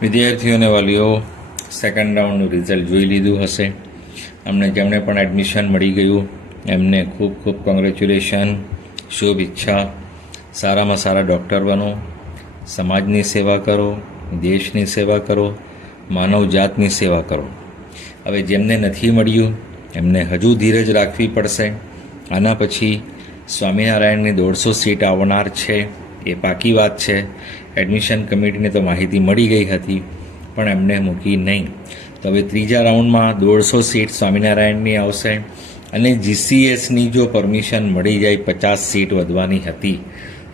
વિદ્યાર્થીઓને વાલીઓ second રાઉન્ડનું result જોઈ લીધું હશે. અમને જેમને પણ એડમિશન મળી ગયું, એમને ખૂબ ખૂબ કોંગ્રેચ્યુલેશન શુભ ઈચ્છા સારામાં સારા ડૉક્ટર બનો, સમાજની સેવા કરો, દેશની સેવા કરો, માનવ જાતની સેવા કરો. હવે જેમને નથી મળ્યું, એમને હજુ ધીરજ રાખવી પડશે. આના પછી સ્વામિનારાયણની દોઢસો સીટ આવનાર છે, એ પાકી વાત છે. એડમિશન કમિટીને તો માહિતી મળી ગઈ હતી, પણ એમને મૂકી નહીં. તો હવે ત્રીજા રાઉન્ડમાં દોઢસો સીટ સ્વામિનારાયણની આવશે અને જીસીએસની જો પરમિશન મળી જાય, પચાસ સીટ વધવાની હતી,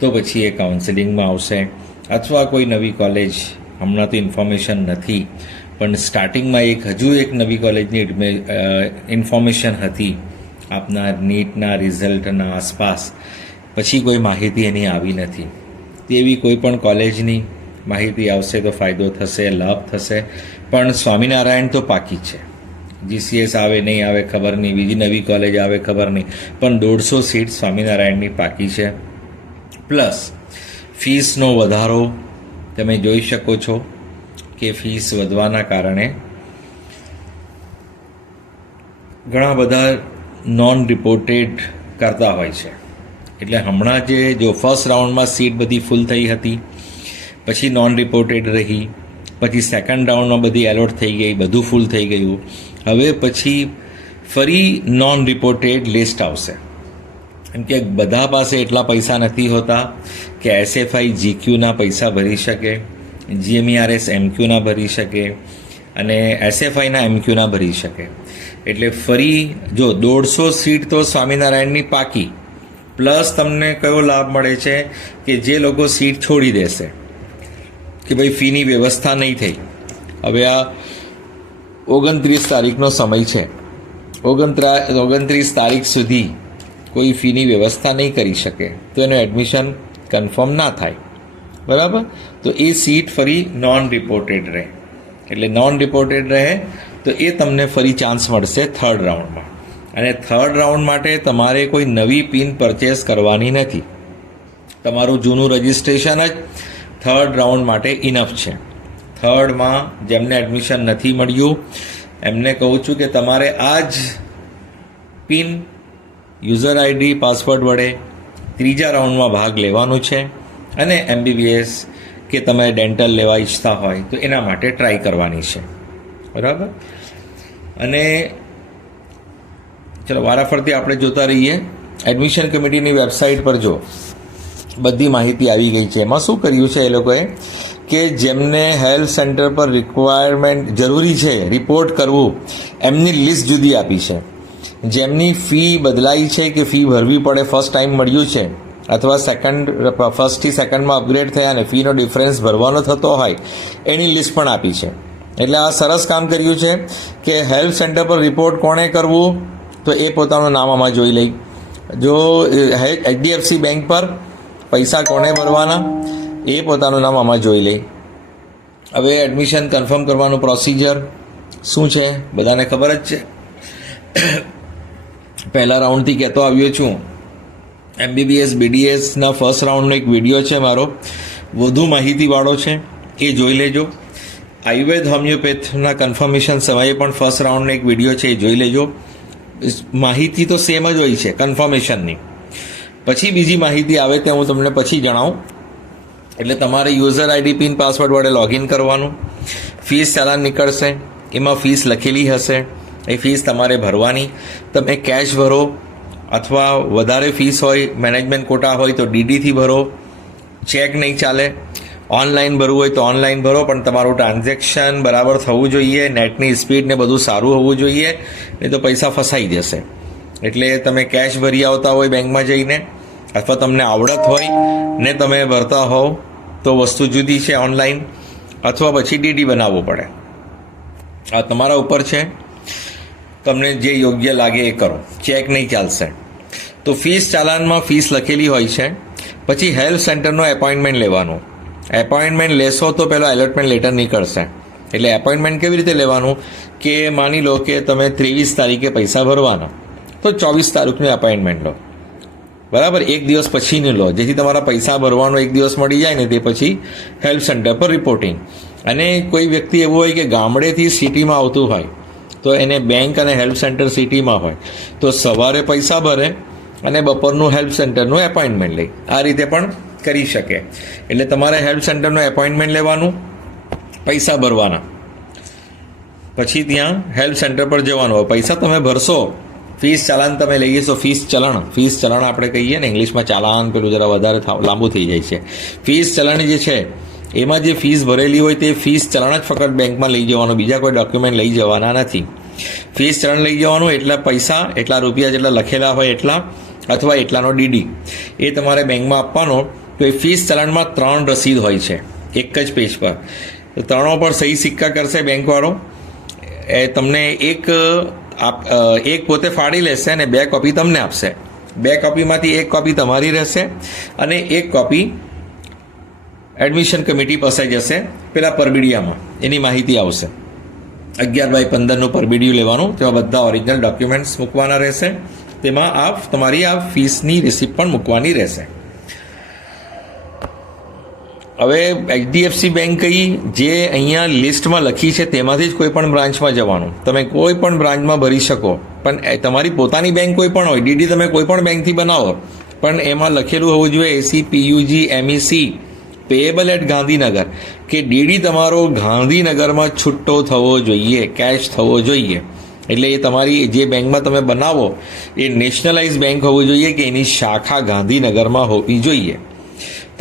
તો પછી એ કાઉન્સેલિંગમાં આવશે. અથવા કોઈ નવી કોલેજ, હમણાં તો ઇન્ફોર્મેશન નથી, પણ સ્ટાર્ટિંગમાં એક, હજુ એક નવી કોલેજની ઇન્ફોર્મેશન હતી, આપના નીટના રિઝલ્ટના આસપાસ. પછી કોઈ માહિતી એની આવી નથી. તેવી કોઈ પણ કોલેજની માહિતી આવશે તો ફાયદો થશે, લાભ થશે. પણ સ્વામિનારાયણ તો પાકી છે. જીસીએસ આવે, નહીં આવે ખબર નહીં. બીજી નવી કોલેજ આવે, ખબર નહીં. પણ દોઢસો સીટ સ્વામિનારાયણની પાકી છે. પ્લસ, ફીસનો વધારો તમે જોઈ શકો છો કે ફીસ વધવાના કારણે ઘણા બધા નોન રિપોર્ટેડ કરતા હોય છે. એટલે હમણાં જે જો ફર્સ્ટ રાઉન્ડમાં સીટ બધી ફૂલ થઈ હતી, પછી નોન રિપોર્ટેડ રહી, પછી સેકન્ડ રાઉન્ડમાં બધી એલોટ થઈ ગઈ, બધું ફૂલ થઈ ગયું. હવે પછી ફરી નોન રિપોર્ટેડ લિસ્ટ આવશે. કેમ કે બધા પાસે એટલા પૈસા નથી હોતા કે એસએફઆઈ જીક્યુના પૈસા ભરી શકે જીએમઈઆરએસ એમક્યુના ભરી શકે, અને એસએફઆઈના એમક્યુના ભરી શકે. એટલે ફરી જો દોઢસો સીટ તો સ્વામિનારાયણની પાકી. પ્લસ તમને કયો લાભ મળે છે કે જે લોકો સીટ છોડી દેશે? કે ભાઈ ફીની વ્યવસ્થા નહીં થઈ. હવે આ ઓગણત્રીસ તારીખનો સમય છે. ઓગણત્રા, ઓગણત્રીસ તારીખ સુધી કોઈ ફીની વ્યવસ્થા નહીં કરી શકે. તો એનું એડમિશન કન્ફર્મ ના થાય. બરાબર? તો એ સીટ ફરી નોન રિપોર્ટેડ રહે. એટલે નોન રિપોર્ટેડ રહે, તો એ તમને ફરી ચાન્સ મળશે થર્ડ રાઉન્ડમાં અને થર્ડ રાઉન્ડ માટે તમારે કોઈ નવી પિન પરચેસ કરવાની નથી. તમારું જૂનું રજિસ્ટ્રેશન જ થર્ડ રાઉન્ડ માટે ઇનફ છે. થર્ડમાં જેમને એડમિશન નથી મળ્યું, એમને કહું છું કે તમારે આ જ પિન યુઝર આઈડી પાસવર્ડ વડે ત્રીજા રાઉન્ડમાં ભાગ લેવાનો છે અને એમબીબીએસ કે તમે ડેન્ટલ લેવા ઈચ્છતા હોય તો એના માટે ટ્રાય કરવાની છે. બરાબર? અને ચલો, વારાફરતી આપણે જોતા રહીએ. એડમિશન કમિટીની વેબસાઇટ પર જો બધી માહિતી આવી ગઈ છે. એમાં શું કર્યું છે એ લોકોએ? કે જેમને હેલ્થ સેન્ટર પર રિક્વાયરમેન્ટ જરૂરી છે રિપોર્ટ કરવું, એમની લિસ્ટ જુદી આપી છે. જેમની ફી બદલાઈ છે કે ફી ભરવી પડે ફર્સ્ટ ટાઈમ મળ્યું છે, અથવા સેકન્ડ ફર્સ્ટથી સેકન્ડમાં અપગ્રેડ થયા અને ફીનો ડિફરન્સ ભરવાનો થતો હોય, એની લિસ્ટ પણ આપી છે. એટલે આ સરસ કામ કર્યું છે કે હેલ્થ સેન્ટર પર રિપોર્ટ કોણે કરવું? તો એ પોતાનું નામ આમાં જોઈ લઈ. જો એચડીએફસી બેંક પર પૈસા કોને ભરવાના, એ પોતાનું નામ આમાં જોઈ લે હવે એડમિશન કન્ફર્મ કરવાનું પ્રોસિજર શું છે, બધાને ખબર જ છે. પહેલા રાઉન્ડથી કહેતો આવ્યો છું. એમબીબીએસ બીડીએસના ફર્સ્ટ રાઉન્ડનો એક વીડિયો છે મારો. વધુ માહિતીવાળો છે, એ જોઈ લેજો. આયુર્વેદ હોમિયોપેથના કન્ફર્મેશન સમયે પણ ફર્સ્ટ રાઉન્ડનો એક વીડિયો છે, એ જોઈ લેજો. માહિતી તો સેમ જ હોય છે કન્ફર્મેશનની પછી બીજી માહિતી આવે તે હું તમને પછી જણાવું. એટલે તમારે યુઝર આઈડી પિન પાસવર્ડ વડે લોગિન કરવાનું. ફીસ ચાલાન નીકળશે, એમાં ફીસ લખેલી હશે, એ ફીસ તમારે ભરવાની. તમે કેશ ભરો, અથવા વધારે ફીસ હોય મેનેજમેન્ટ કોટા હોય તો ડીડીથી ભરો. ચેક નહીં ચાલે ઓનલાઈન ભરવું હોય તો ઓનલાઈન ભરો, પણ તમારું ટ્રાન્ઝેક્શન બરાબર થવું જોઈએ નેટની સ્પીડ ને બધું સારું હોવું જોઈએ નહીં તો પૈસા ફસાઈ જશે. એટલે તમે કેશ ભરી આવતા હોય બેંકમાં જઈને, અથવા તમને આવડત હોય ને તમે ભરતા હોવ, તો વસ્તુ જુદી છે ઓનલાઈન અથવા પછી ડીડી બનાવવું પડે. આ તમારા ઉપર છે. તમને જે યોગ્ય લાગે એ કરો. ચેક નહીં ચાલશે. તો ફીસ ચાલાનમાં ફીસ લખેલી હોય છે. પછી હેલ્થ સેન્ટરનો એપોઇન્ટમેન્ટ લેવાનું. એપોઇન્ટમેન્ટ લેશો તો પહેલાં એલોટમેન્ટ લેટર નીકળશે. એટલે એપોઇન્ટમેન્ટ કેવી રીતે લેવાનું? કે માની લો કે તમે ત્રેવીસ તારીખે પૈસા ભરવાના, તો ચોવીસ તારીખનું એપોઇન્ટમેન્ટ લો. બરાબર? એક દિવસ પછીની લો. જેથી તમારા પૈસા ભરવાનો એક દિવસ મળી જાય ને તે પછી હેલ્થ સેન્ટર પર રિપોર્ટિંગ અને કોઈ વ્યક્તિ એવું હોય કે ગામડેથી સિટીમાં આવતું હોય, તો એને બેંક અને હેલ્પ સેન્ટર સિટીમાં હોય, તો સવારે પૈસા ભરે અને બપોરનું હેલ્પ સેન્ટરનું એપોઇન્ટમેન્ટ લે. આ રીતે પણ કરી શકે. એટલે તમારે હેલ્પ સેન્ટરનું એપોઇન્ટમેન્ટ લેવાનું, પૈસા ભરવાના. પછી ત્યાં હેલ્પ સેન્ટર પર જવાનું. પૈસા તમે ભરશો, ફીસ ચલણ તમે લઈ જશો. ફીસ ચલણ ફીસ ચલણ આપણે કહીએ ને ઇંગ્લિશમાં ચાલાન પેલું જરા વધારે લાંબુ થઈ જાય છે. ફીસ ચલણ જે છે, એમાં જે ફીસ ભરેલી હોય તે ફીસ ચલણ જ ફક્ત બેંકમાં લઈ જવાનું. બીજા કોઈ ડોક્યુમેન્ટ લઈ જવાના નથી. ફીસ ચલણ લઈ જવાનું એટલા પૈસા, એટલા રૂપિયા જેટલા લખેલા હોય એટલા, અથવા એટલાનો ડીડી. એ તમારે બેંકમાં આપવાનો. તો એ ફીસ ચલણમાં ત્રણ રસીદ હોય છે, એક જ પેજ પર. તો ત્રણો પર સહી સિક્કા કરશે બેંકવાળો. એ તમને એક, આપ એક પોતે ફાડી લેશે અને બે કોપી તમને આપશે. બે કોપીમાંથી એક કોપી તમારી રહેશે અને એક કોપી એડમિશન કમિટી પાસે જશે, પેલા પરબીડિયામાં. એની માહિતી આવશે. અગિયાર બાય પંદરનું પરબીડિયું લેવાનું, તેમાં બધા ઓરિજિનલ ડોક્યુમેન્ટ્સ મૂકવાના રહેશે. તેમાં આ, તમારી આ ફીસની રિસિપ્ટ પણ મૂકવાની રહેશે. હવે એચડીએફસી બેંક કઈ જે અહીંયા લિસ્ટમાં લખી છે તેમાંથી જ કોઈ પણ બ્રાન્ચમાં જવાનું. તમે કોઈ પણ બ્રાન્ચમાં ભરી શકો. પણ તમારી પોતાની બેંક કોઈ પણ હોય ડીડી તમે કોઈ પણ બેંકથી બનાવો. પણ એમાં લખેલું હોવું જોઈએ AC PUG MEC payable at Gandhinagar. કે ડીડી તમારો ગાંધીનગરમાં છૂટો થવો જોઈએ કેશ થવો જોઈએ. એટલે એ તમારી જે બેંકમાં તમે બનાવો, એ નેશનલાઇઝ બેંક હોવું જોઈએ કે એની શાખા ગાંધીનગરમાં હોવી જોઈએ.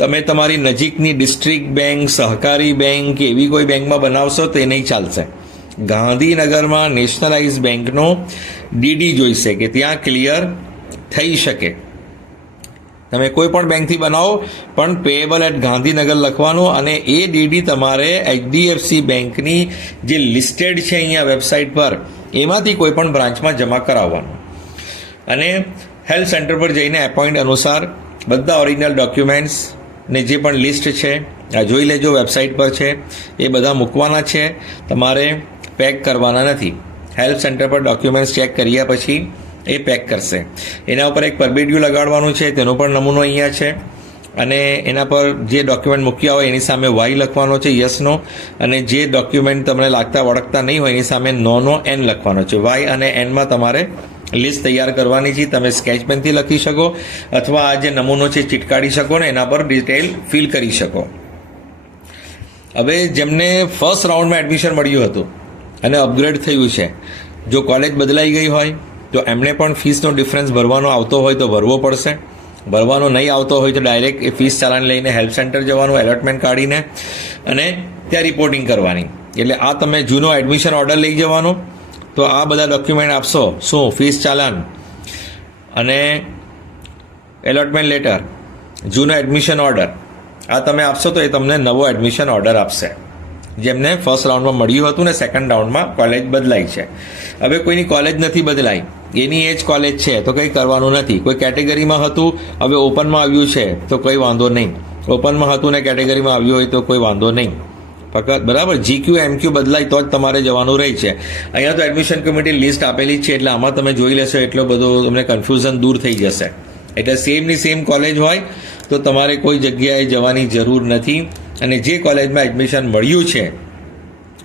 તમે તમારી નજીકની ડિસ્ટ્રિક્ટ બેંક, સહકારી બેંક કે એવી કોઈ બેંકમાં બનાવશો તો એ નહીં ચાલશે. ગાંધીનગરમાં નેશનલાઇઝ બેંકનો ડીડી જોઈશે કે ત્યાં ક્લિયર થઈ શકે. તમે કોઈ પણ બેંકથી બનાવો, પણ પેએબલ એટ ગાંધીનગર લખવાનું અને એ ડીડી તમારે એચડીએફસી બેંકની જે લિસ્ટેડ છે અહીંયા વેબસાઇટ પર, એમાંથી કોઈ પણ બ્રાન્ચમાં જમા કરાવવાનું. અને હેલ્થ સેન્ટર પર જઈને એપોઇન્ટ અનુસાર બધા ઓરિજિનલ ડોક્યુમેન્ટ્સ ને જે પણ લિસ્ટ છે, આ જોઈ લેજો વેબસાઇટ પર છે, એ બધા મૂકવાના છે. તમારે પેક કરવાના નથી. હેલ્પ સેન્ટર પર ડોક્યુમેન્ટ્સ ચેક કર્યા પછી એ પેક કરશે. એના ઉપર એક પરબેડિયું લગાડવાનું છે, તેનો પણ નમૂનો અહીંયા છે. અને એના પર જે ડોક્યુમેન્ટ મૂક્યા હોય, એની સામે વાય લખવાનો છે યસનો અને જે ડોક્યુમેન્ટ તમને લાગતા વળગતા નહીં હોય, એની સામે નોનો એન લખવાનો છે. વાય અને એનમાં તમારે લિસ્ટ તૈયાર કરવાની છે. તમે સ્કેચ પેનથી લખી શકો અથવા આ જે નમૂનો છે, ચીટકાડી શકો ને એના પર ડિટેલ ફિલ કરી શકો. હવે જેમને ફર્સ્ટ રાઉન્ડમાં એડમિશન મળ્યું હતું અને અપગ્રેડ થયું છે, જો કોલેજ બદલાઈ ગઈ હોય, તો એમણે પણ ફીસનો ડિફરન્સ ભરવાનો આવતો હોય તો ભરવો પડશે. ભરવાનો નહીં આવતો હોય તો ડાયરેક્ટ એ ફીસ ચાલાન લઈને હેલ્પ સેન્ટર જવાનું એલોટમેન્ટ કાઢીને અને ત્યાં રિપોર્ટિંગ કરવાની. એટલે આ તમે જૂનો એડમિશન ઓર્ડર લઈ જવાનો. તો આ બધા ડોક્યુમેન્ટ આપશો. શું? ફીસ ચાલન. અને એલોટમેન્ટ લેટર જૂનો એડમિશન ઓર્ડર આ તમે આપશો તો એ તમને નવો એડમિશન ઓર્ડર આપશે. જેમને ફર્સ્ટ રાઉન્ડમાં મળ્યું હતું ને સેકન્ડ રાઉન્ડમાં કોલેજ બદલાઈ છે. હવે કોઈની કોલેજ નથી બદલાઈ. એની એ જ કોલેજ છે, તો કંઈ કરવાનું નથી. કોઈ કેટેગરીમાં હતું, હવે ઓપનમાં આવ્યું છે, તો કોઈ વાંધો નહીં. ઓપનમાં હતું ને કેટેગરીમાં આવ્યું હોય તો કોઈ વાંધો નહીં. ફક્ત બરાબર જીક્યુ એમક્યુ બદલાય તો જ તમારે જવાનું રહે છે. અહીંયા તો એડમિશન કમિટી લિસ્ટ આપેલી છે, એટલે આમાં તમે જોઈ લેશો એટલો બધો તમને કન્ફ્યુઝન દૂર થઈ જશે. એટલે સેમની સેમ કોલેજ હોય, તો તમારે કોઈ જગ્યાએ જવાની જરૂર નથી. અને જે કોલેજમાં એડમિશન મળ્યું છે,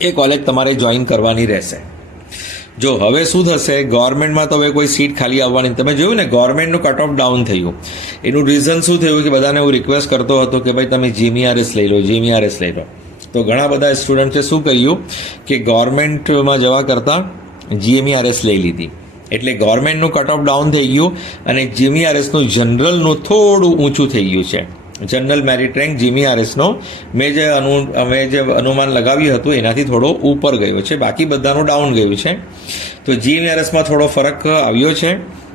એ કોલેજ તમારે જોઈન કરવાની રહેશે. જો હવે શું થશે ગવર્મેન્ટમાં તો હવે કોઈ સીટ ખાલી આવવાની તમે જોયું ને ગવર્મેન્ટનું કટ ઓફ ડાઉન થયું. એનું રીઝન શું થયું કે બધાને હું રિક્વેસ્ટ કરતો હતો કે ભાઈ તમે જીમીઆરએસ લઈ લો જીમીઆરએસ લઈ લો. તો ઘણા બધા સ્ટુડન્ટ્સે શું કહ્યું કે ગવર્મેન્ટમાં જવા કરતાં જીએમઈઆરએસ લઈ લીધી. એટલે ગવર્મેન્ટનું કટ ઓફ ડાઉન થઈ ગયું અને જીમીઆરએસનું જનરલનું થોડું ઊંચું થઈ ગયું છે. જનરલ મેરિટ રેન્ક જીમીઆરએસનો મેં જે અનુ, મેં જે અનુમાન લગાવ્યું હતું એનાથી થોડો ઉપર ગયો છે. બાકી બધાનું ડાઉન ગયું છે. તો જીમીઆરએસમાં થોડો ફરક આવ્યો છે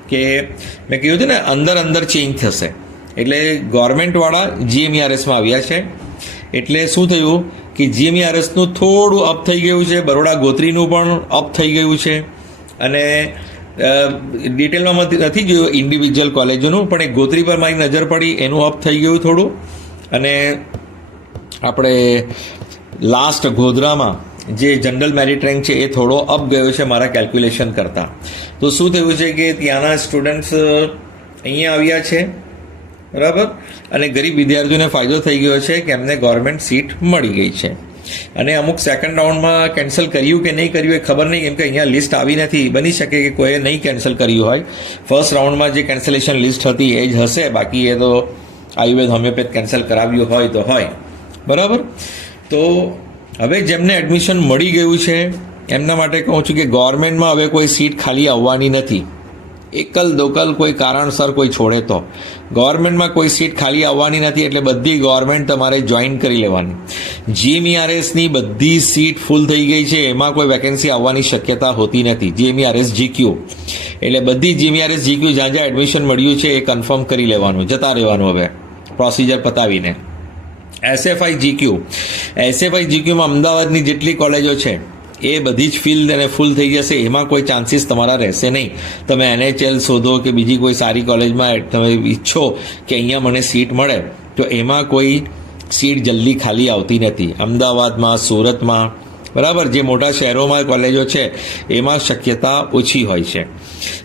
કે મેં કહ્યું હતું ને, અંદર અંદર ચેન્જ થશે. એટલે ગવર્મેન્ટવાળા જીએમઈઆરએસમાં આવ્યા છે. એટલે શું થયું? કે જીએમઈઆરએસનું થોડું અપ થઈ ગયું છે, બરોડા ગોત્રીનું પણ અપ થઈ ગયું છે. અને ડિટેલમાં નથી જોયું ઇન્ડિવિજ્યુઅલ કોલેજોનું, પણ એક ગોત્રી પર મારી નજર પડી, એનું અપ થઈ ગયું થોડું. અને આપણે લાસ્ટ ગોધરામાં જે જનરલ મેરિટ રેન્ક છે, એ થોડો અપ ગયો છે મારા કેલ્ક્યુલેશન કરતાં. તો શું થયું છે કે ત્યાંના સ્ટુડન્ટ્સ અહીંયા આવ્યા છે. બરાબર? અને ગરીબ વિદ્યાર્થીઓને ફાયદો થઈ ગયો છે કે એમને ગવર્મેન્ટ સીટ મળી ગઈ છે. અને અમુક સેકન્ડ રાઉન્ડમાં કેન્સલ કર્યું કે નહીં કર્યું એ ખબર નહીં, કેમ કે અહીંયા લિસ્ટ આવી નથી. બની શકે કે કોઈએ નહીં કેન્સલ કર્યું હોય. ફર્સ્ટ રાઉન્ડમાં જે કેન્સલેશન લિસ્ટ હતી એ જ હશે. બાકી એ તો આયુર્વેદ હોમિયોપેથ કેન્સલ કરાવ્યું હોય તો હોય. બરાબર? તો હવે જેમને એડમિશન મળી ગયું છે, એમના માટે કહું છું કે ગવર્મેન્ટમાં હવે કોઈ સીટ ખાલી આવવાની નથી. એકલ દોકલ કોઈ કારણસર કોઈ છોડે તો. ગવર્મેન્ટમાં કોઈ સીટ ખાલી આવવાની નથી એટલે બધી ગવર્મેન્ટ તમારે જોઈન કરી લેવાની. જીએમઈઆરએસની બધી સીટ ફૂલ થઈ ગઈ છે, એમાં કોઈ વેકેન્સી આવવાની શક્યતા હોતી નથી. જીએમઈઆરએસ જીક્યુ એટલે બધી જીએમઈઆરએસ જીક્યુ જ્યાં જ્યાં એડમિશન મળ્યું છે એ કન્ફર્મ કરી લેવાનું, જતા રહેવાનું હવે. પ્રોસિજર પતાવીને. એસએફઆઈ જીક્યુ એસએફઆઈ જીક્યુમાં અમદાવાદની જેટલી કોલેજો છે એ બધી જ ફિલ્ડ અને ફૂલ થઈ જશે, એમાં કોઈ ચાન્સીસ તમારા રહેશે નહીં. તમે એનએચએલ શોધો કે બીજી કોઈ સારી કોલેજમાં તમે ઈચ્છો કે અહીંયા મને સીટ મળે, તો એમાં કોઈ સીટ જલ્દી ખાલી આવતી નથી. અમદાવાદમાં, સુરતમાં, બરાબર, જે મોટા શહેરોમાં કોલેજો છે, એમાં શક્યતા ઓછી હોય છે.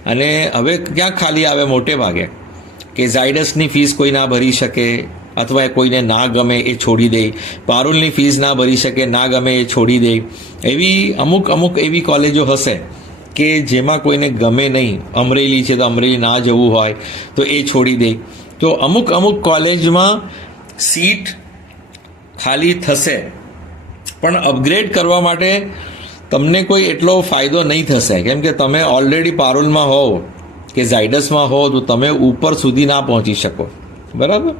અને હવે ક્યાં ખાલી આવે મોટે ભાગે? કે ઝાયડસની ફીસ કોઈ ના ભરી શકે અથવા એ કોઈને ના ગમે એ છોડી દે. પારુલની ફીસ ના ભરી શકે, ના ગમે એ છોડી દે. એવી અમુક અમુક એવી કોલેજો હશે કે જેમાં કોઈને ગમે નહીં. અમરેલી છે તો અમરેલી ના જવું હોય તો એ છોડી દે. તો અમુક અમુક કોલેજમાં સીટ ખાલી થશે. પણ અપગ્રેડ કરવા માટે તમને કોઈ એટલો ફાયદો નહીં થશે. કેમ કે તમે ઓલરેડી પારુલમાં હોવ કે ઝાયડસમાં હો તો તમે ઉપર સુધી ના પહોંચી શકો. બરાબર?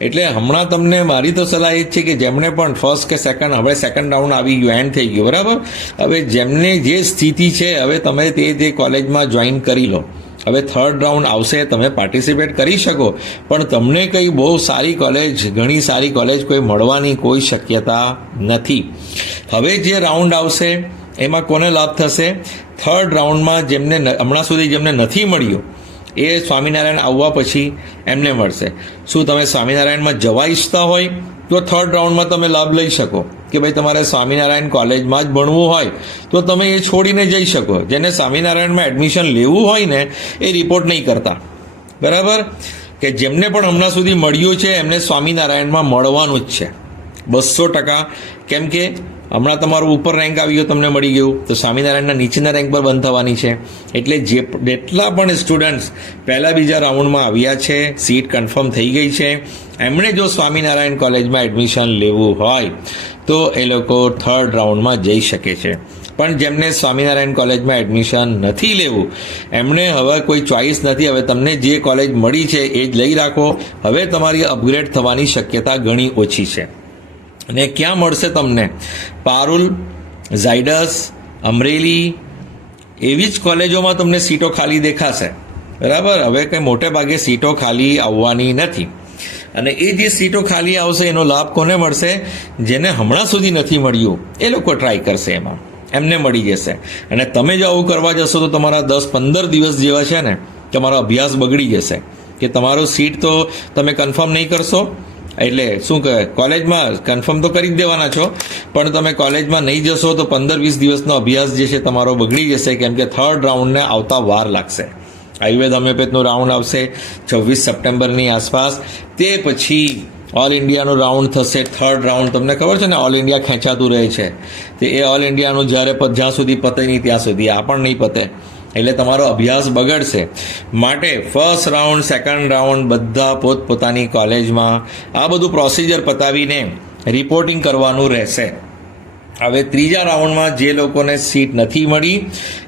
એટલે હમણાં તમને મારી તો સલાહ એ જ છે કે જેમણે પણ ફર્સ્ટ કે સેકન્ડ હવે સેકન્ડ રાઉન્ડ આવી ગયું એન્ડ થઈ ગયું, બરાબર? હવે જેમને જે સ્થિતિ છે, હવે તમે તે તે કોલેજમાં જોઈન કરી લો. હવે થર્ડ રાઉન્ડ આવશે, તમે પાર્ટિસિપેટ કરી શકો. પણ તમને કંઈ બહુ સારી કોલેજ ઘણી સારી કોલેજ કોઈ મળવાની કોઈ શક્યતા નથી. હવે જે રાઉન્ડ આવશે, એમાં કોને લાભ થશે? થર્ડ રાઉન્ડમાં જેમને હમણાં સુધી જેમને નથી મળ્યું એ સ્વામિનારાયણ આવવા પછી એમને મળશે. શું તમે સ્વામિનારાયણમાં જવા ઈચ્છતા હોય, તો થર્ડ રાઉન્ડમાં તમે લાભ લઈ શકો. કે ભાઈ તમારે સ્વામિનારાયણ કોલેજમાં જ ભણવું હોય, તો તમે એ છોડીને જઈ શકો. જેને સ્વામિનારાયણમાં એડમિશન લેવું હોય ને, એ રિપોર્ટ નહીં કરતા. બરાબર? કે જેમને પણ હમણાં સુધી મળ્યું છે, એમને સ્વામિનારાયણમાં મળવાનું જ છે. બસો ટકા. કેમ કે હમણાં તમારું ઉપર રેન્ક આવી ગયો, તમને મળી ગયું. તો સ્વામિનારાયણના નીચેના રેન્ક પર બંધ થવાની છે. એટલે જે જેટલા પણ સ્ટુડન્ટ્સ પહેલા બીજા રાઉન્ડમાં આવ્યા છે સીટ કન્ફર્મ થઈ ગઈ છે. એમણે જો સ્વામિનારાયણ કોલેજમાં એડમિશન લેવું હોય, તો એ લોકો થર્ડ રાઉન્ડમાં જઈ શકે છે. પણ જેમને સ્વામિનારાયણ કોલેજમાં એડમિશન નથી લેવું, એમણે હવે કોઈ ચોઈસ નથી. હવે તમને જે કોલેજ મળી છે એ જ લઈ રાખો. હવે તમારી અપગ્રેડ થવાની શક્યતા ઘણી ઓછી છે. અને ક્યાં મળશે તમને? પારુલ, ઝાયડસ, અમરેલી, એવી જ કોલેજોમાં તમને સીટો ખાલી દેખાશે. બરાબર? હવે કંઈ મોટે ભાગે સીટો ખાલી આવવાની નથી. અને એ જે સીટો ખાલી આવશે, એનો લાભ કોને મળશે? જેને હમણાં સુધી નથી મળ્યું, એ લોકો ટ્રાય કરશે એમાં. એમને મળી જશે. અને તમે જો આવું કરવા જશો, તો તમારા દસ પંદર દિવસ જેવા છે ને, તમારો અભ્યાસ બગડી જશે. કે તમારો સીટ તો તમે કન્ફર્મ નહીં કરશો. એટલે શું કહે? કોલેજમાં કન્ફર્મ તો કરી જ દેવાના છો, પણ તમે કોલેજમાં નહીં જશો તો પંદર વીસ દિવસનો અભ્યાસ જે છે તમારો બગડી જશે, કેમ કે થર્ડ રાઉન્ડને આવતા વાર લાગશે. આયુર્વેદ હોમિયોપેથનું રાઉન્ડ આવશે, છવ્વીસ સપ્ટેમ્બરની આસપાસ. તે પછી ઓલ ઇન્ડિયાનું રાઉન્ડ થશે થર્ડ રાઉન્ડ તમને ખબર છે ને ઓલ ઇન્ડિયા ખેંચાતું રહે છે. તે એ ઓલ ઇન્ડિયાનું જ્યારે જ્યાં સુધી પતે નહીં, ત્યાં સુધી આ પણ નહીં પતે. એટલે તમારો અભ્યાસ બગડશે. માટે ફર્સ્ટ રાઉન્ડ સેકન્ડ રાઉન્ડ બધા પોતપોતાની કોલેજમાં આ બધું પ્રોસિજર પતાવીને રિપોર્ટિંગ કરવાનું રહેશે. હવે ત્રીજા રાઉન્ડમાં જે લોકોને સીટ નથી મળી,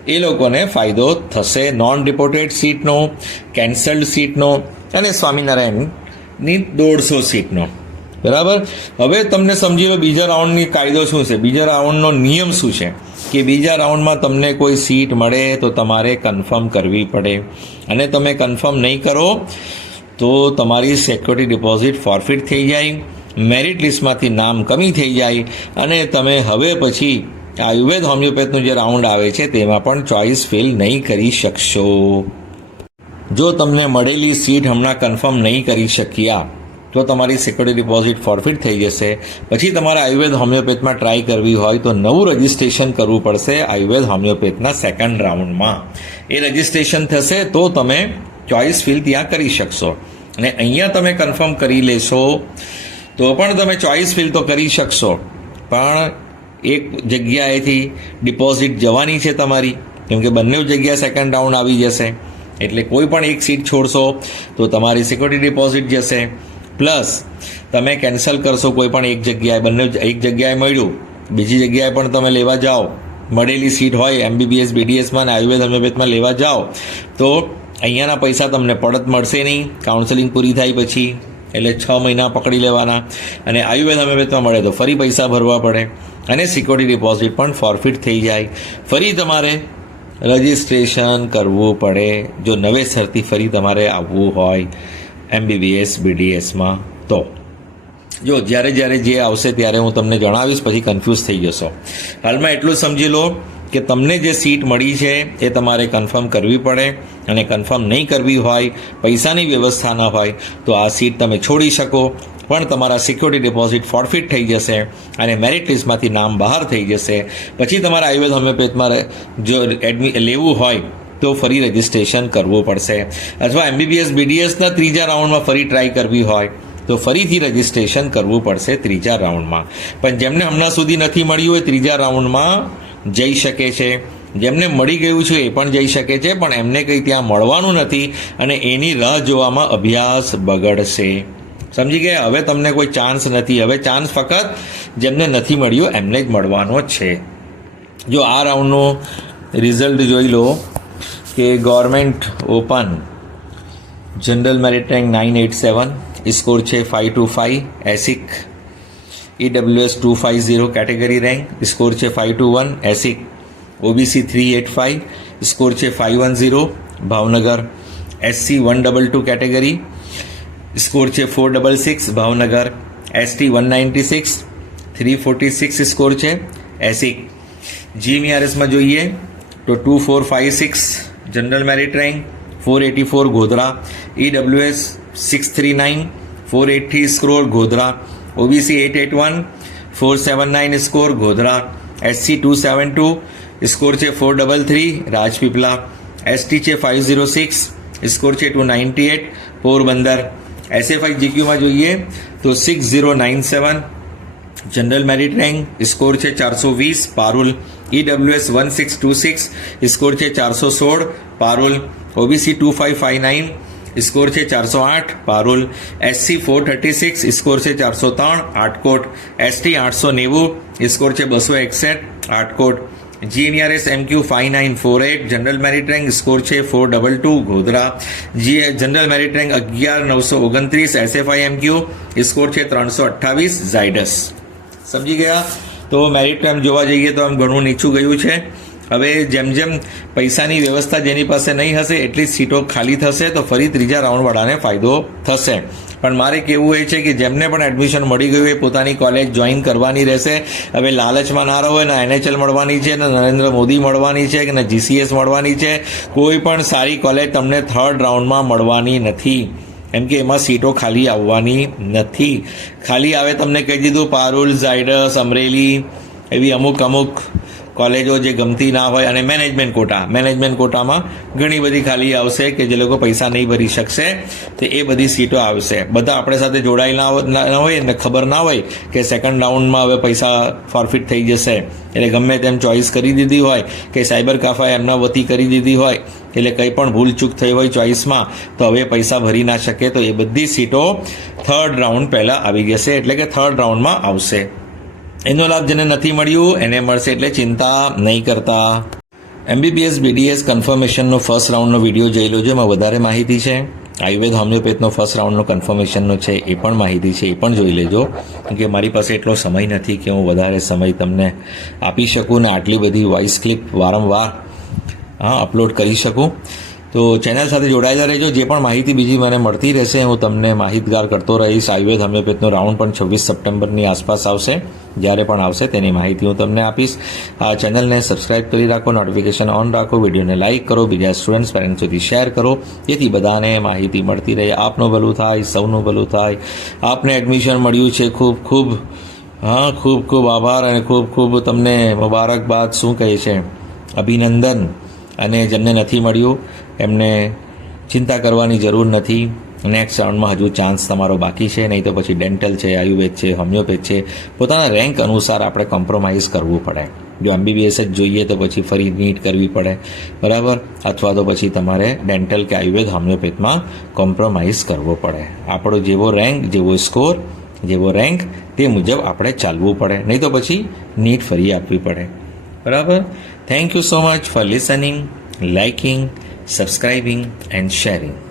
એ લોકોને ફાયદો થશે. નોન રિપોર્ટેડ સીટનો કેન્સલ્ડ સીટનો અને સ્વામિનારાયણની દોઢસો સીટનો બરાબર? હવે તમને સમજી લો બીજા રાઉન્ડની કાયદો શું છે? બીજા રાઉન્ડનો નિયમ શું છે? કે બીજા રાઉન્ડમાં તમને કોઈ સીટ મળે તો તમારે કન્ફર્મ કરવી પડે. અને તમે કન્ફર્મ નહીં કરો તો તમારી સિક્યોરિટી ડિપોઝિટ ફોરફિટ થઈ જાય મેરિટ લિસ્ટમાંથી નામ કમી થઈ જાય, અને તમે હવે પછી આયુર્વેદ હોમિયોપેથનું જે રાઉન્ડ આવે છે તેમાં પણ ચોઇસ ફિલ નહીં કરી શકશો. જો તમને મળેલી સીટ હમણાં કન્ફર્મ નહીં કરી શક્યા તો તમારી સિક્યોરિટી ડિપોઝિટ ફોરફિટ થઈ જશે. પછી તમારે આયુર્વેદ હોમિયોપેથમાં ટ્રાય કરવી હોય તો નવું રજિસ્ટ્રેશન કરવું પડશે આયુર્વેદ હોમિયોપેથના સેકન્ડ રાઉન્ડમાં એ રજિસ્ટ્રેશન થશે તો તમે ચોઇસ ફિલ ત્યાં કરી શકશો. અને અહીંયા તમે કન્ફર્મ કરી લેશો. તો પણ તમે ચોઇસ ફિલ તો કરી શકશો. પણ એક જગ્યાએથી ડિપોઝિટ જવાની છે તમારી. કેમ કે બંને જગ્યા સેકન્ડ રાઉન્ડ આવી જશે. એટલે કોઈ પણ એક સીટ છોડશો તો તમારી સિક્યુરિટી ડિપોઝિટ જશે. પ્લસ તમે કેન્સલ કરશો કોઈ પણ એક જગ્યાએ, બંને એક જગ્યાએ મળ્યું, બીજી જગ્યાએ પણ તમે લેવા જાઓ. મળેલી સીટ હોય, એમબીબીએસ, બીડીએસમાં અને આયુર્વેદ હોમિયોપેથમાં લેવા જાઓ. તો અહીંયાના પૈસા તમને પડત મળશે નહીં. કાઉન્સેલિંગ પૂરી થાય પછી, એટલે છ મહિના પકડી લેવાના. અને આયુર્વેદ હોમિયોપેથમાં મળે તો ફરી પૈસા ભરવા પડે. અને સિક્યોરિટી ડિપોઝિટ પણ ફોરફિટ થઈ જાય. ફરી તમારે રજિસ્ટ્રેશન કરવું પડે. જો નવેસરથી ફરી તમારે આવવું હોય એમબીબીએસ બીડીએસમાં તો. જો, જ્યારે જ્યારે જે આવશે ત્યારે હું તમને જણાવીશ, પછી કન્ફ્યુઝ થઈ જશો. હાલમાં એટલું સમજી લો કે તમને જે સીટ મળી છે એ તમારે કન્ફર્મ કરવી પડે અને કન્ફર્મ નહીં કરવી હોય, પૈસાની વ્યવસ્થા ન હોય, તો આ સીટ તમે છોડી શકો. પણ તમારા સિક્યોરિટી ડિપોઝિટ ફોરફિટ થઈ જશે અને મેરિટ લિસ્ટમાંથી નામ બહાર થઈ જશે. પછી તમારે આયુર્વેદ હોમિયોપેથમાં જો એડમિ લેવું હોય તો ફરી રજિસ્ટ્રેશન કરવું પડશે. અથવા એમબીબીએસ બીડીએસના ત્રીજા રાઉન્ડમાં ફરી ટ્રાય કરવી હોય, તો ફરીથી રજિસ્ટ્રેશન કરવું પડશે ત્રીજા રાઉન્ડમાં પણ જેમને હમણાં સુધી નથી મળ્યું એ ત્રીજા રાઉન્ડમાં જઈ શકે છે. જેમને મળી ગયું છે એ પણ જઈ શકે છે, પણ એમને કંઈ ત્યાં મળવાનું નથી અને એની રાહ જોવામાં અભ્યાસ બગડશે. સમજી ગયા? હવે તમને કોઈ ચાન્સ નથી. હવે ચાન્સ ફક્ત જેમને નથી મળ્યું, એમને જ મળવાનો છે. જો આ રાઉન્ડનું રિઝલ્ટ જોઈ લો. के government open, general merit rank nine eight seven, score छः five two five एसिक E W S two five zero category rank, score छः five two one एसिक O B C three eight five score छः five one zero Bhavnagar S C one double two category, score छः four double six Bhavnagar S T one ninety six three forty six, score छः एसिक। जी मी R S में जो है तो two four five six six general merit rank four eighty four Godhra EWS six three nine four eighty score Godhra OBC eight eight one four seven nine score Godhra SC two seven two score છે four double three Rajpipla ST છે five zero six score છે two ninety eight Porbandar SFI જીક્યુમાં જોઈએ તો six zero nine seven general merit rank score છે ચારસો વીસ Parul EWS one six two six score છે ચારસો સોળ Parul OBC two five five nine score છે ચારસો આઠ Parul SC four thirty six score છે ચારસો ત્રણ આટકોટ એસટી આઠસો નેવું સ્કોર છે બસો એકસઠ Atkot GNRS MQ five nine four eight general merit rank score છે four double two Godhra G general merit rank અગિયાર નવસો ઓગણત્રીસ એસએફઆઈ એમક્યુ સ્કોર છે ત્રણસો અઠ્ઠાવીસ ઝાયડસ સમજી ગયા તો મેરિટ એમ જોવા જઈએ તો આમ ઘણું નીચું ગયું છે. હવે જેમ જેમ પૈસાની વ્યવસ્થા જેની પાસે નહીં હશે, એટલી સીટો ખાલી થશે તો ફરી ત્રીજા રાઉન્ડવાળાને ફાયદો થશે. પણ મારે કહેવું એ છે કે જેમને પણ એડમિશન મળી ગયું એ પોતાની કોલેજ જોઈન કરવાની રહેશે. હવે લાલચમાં ના રહો ને એનએચએલ મળવાની છે ને નરેન્દ્ર મોદી મળવાની છે કે ને જીસીએસ મળવાની છે. કોઈ પણ સારી કોલેજ તમને થર્ડ રાઉન્ડમાં મળવાની નથી. એમ કે એમાં સીટો ખાલી આવવાની નથી. ખાલી આવે તમને કહી દીધું પારુલ, ઝાયડસ, અમરેલી, એવી અમુક અમુક કોલેજો જે ગમતી ના હોય અને મેનેજમેન્ટ કોટા, મેનેજમેન્ટ કોટામાં ઘણી બધી ખાલી આવશે કે જે લોકો પૈસા નહીં ભરી શકશે, તો એ બધી સીટો આવશે. બધા આપણે સાથે જોડાયેલા ના હોય ને ખબર ના હોય કે સેકન્ડ રાઉન્ડમાં હવે પૈસા ફોરફિટ થઈ જશે. એટલે ગમે તેમ ચોઈસ કરી દીધી હોય કે સાયબર કાફાએ એમના વતી કરી દીધી હોય, એટલે કંઈ પણ ભૂલચૂક થઈ હોય ચોઈસમાં તો હવે પૈસા ભરી ના શકે તો એ બધી સીટો થર્ડ રાઉન્ડ પહેલાં આવી જશે. એટલે કે થર્ડ રાઉન્ડમાં આવશે. એનો લાભ જેને નથી મળ્યું, એને મળશે એટલે ચિંતા નહીં કરતા. એમબીબીએસ બીડીએસ કન્ફર્મેશનનો ફર્સ્ટ રાઉન્ડનો વીડિયો જોઈ લો એમાં વધારે માહિતી છે. આયુર્વેદ હોમિયોપેથનો ફર્સ્ટ રાઉન્ડનો કન્ફર્મેશનનો છે, એ પણ માહિતી છે, એ પણ જોઈ લેજો. કે મારી પાસે એટલો સમય નથી કે હું વધારે સમય તમને આપી શકું ને આટલી બધી વોઇસ ક્લિપ વારંવાર, હા અપલોડ કરી શકું. તો ચેનલ સાથે જોડાયેલા રહેજો. જે પણ માહિતી બીજી મને મળતી રહેશે, હું તમને માહિતગાર કરતો રહીશ. આયુર્વેદ હોમિયોપેથનો રાઉન્ડ પણ છવ્વીસ સપ્ટેમ્બરની આસપાસ આવશે. જ્યારે પણ આવશે તેની માહિતી હું તમને આપીશ. આ ચેનલને સબસ્ક્રાઇબ કરી રાખો, નોટિફિકેશન ઓન રાખો, વિડીયોને લાઇક કરો, બીજા સ્ટુડન્ટ્સ પેરેન્ટ્સ સુધી શેર કરો. જેથી બધાને માહિતી મળતી રહે. આપનું ભલું થાય, સૌનું ભલું થાય. આપને એડમિશન મળ્યું છે. ખૂબ ખૂબ, હા, ખૂબ ખૂબ આભાર અને ખૂબ ખૂબ તમને મુબારકબાદ. શું કહે છે? અભિનંદન. અને જેમને નથી મળ્યું એમને ચિંતા કરવાની જરૂર નથી. નેક્સ્ટ રાઉન્ડમાં હજુ ચાન્સ તમારો બાકી છે, નહીં તો પછી ડેન્ટલ છે, આયુર્વેદ છે હોમિયોપેથ છે. પોતાના રેન્ક અનુસાર આપણે કોમ્પ્રોમાઇઝ કરવું પડે. જો એમબીબીએસ જ જોઈએ તો પછી ફરી નીટ કરવી પડે. બરાબર? અથવા તો પછી તમારે ડેન્ટલ કે આયુર્વેદ હોમિયોપેથમાં કોમ્પ્રોમાઇઝ કરવો પડે. આપણો જેવો રેન્ક જેવો સ્કોર જેવો રેન્ક તે મુજબ આપણે ચાલવું પડે. નહીં તો પછી નીટ ફરી આપવી પડે. બરાબર? Thank you so much for listening liking subscribing, and sharing.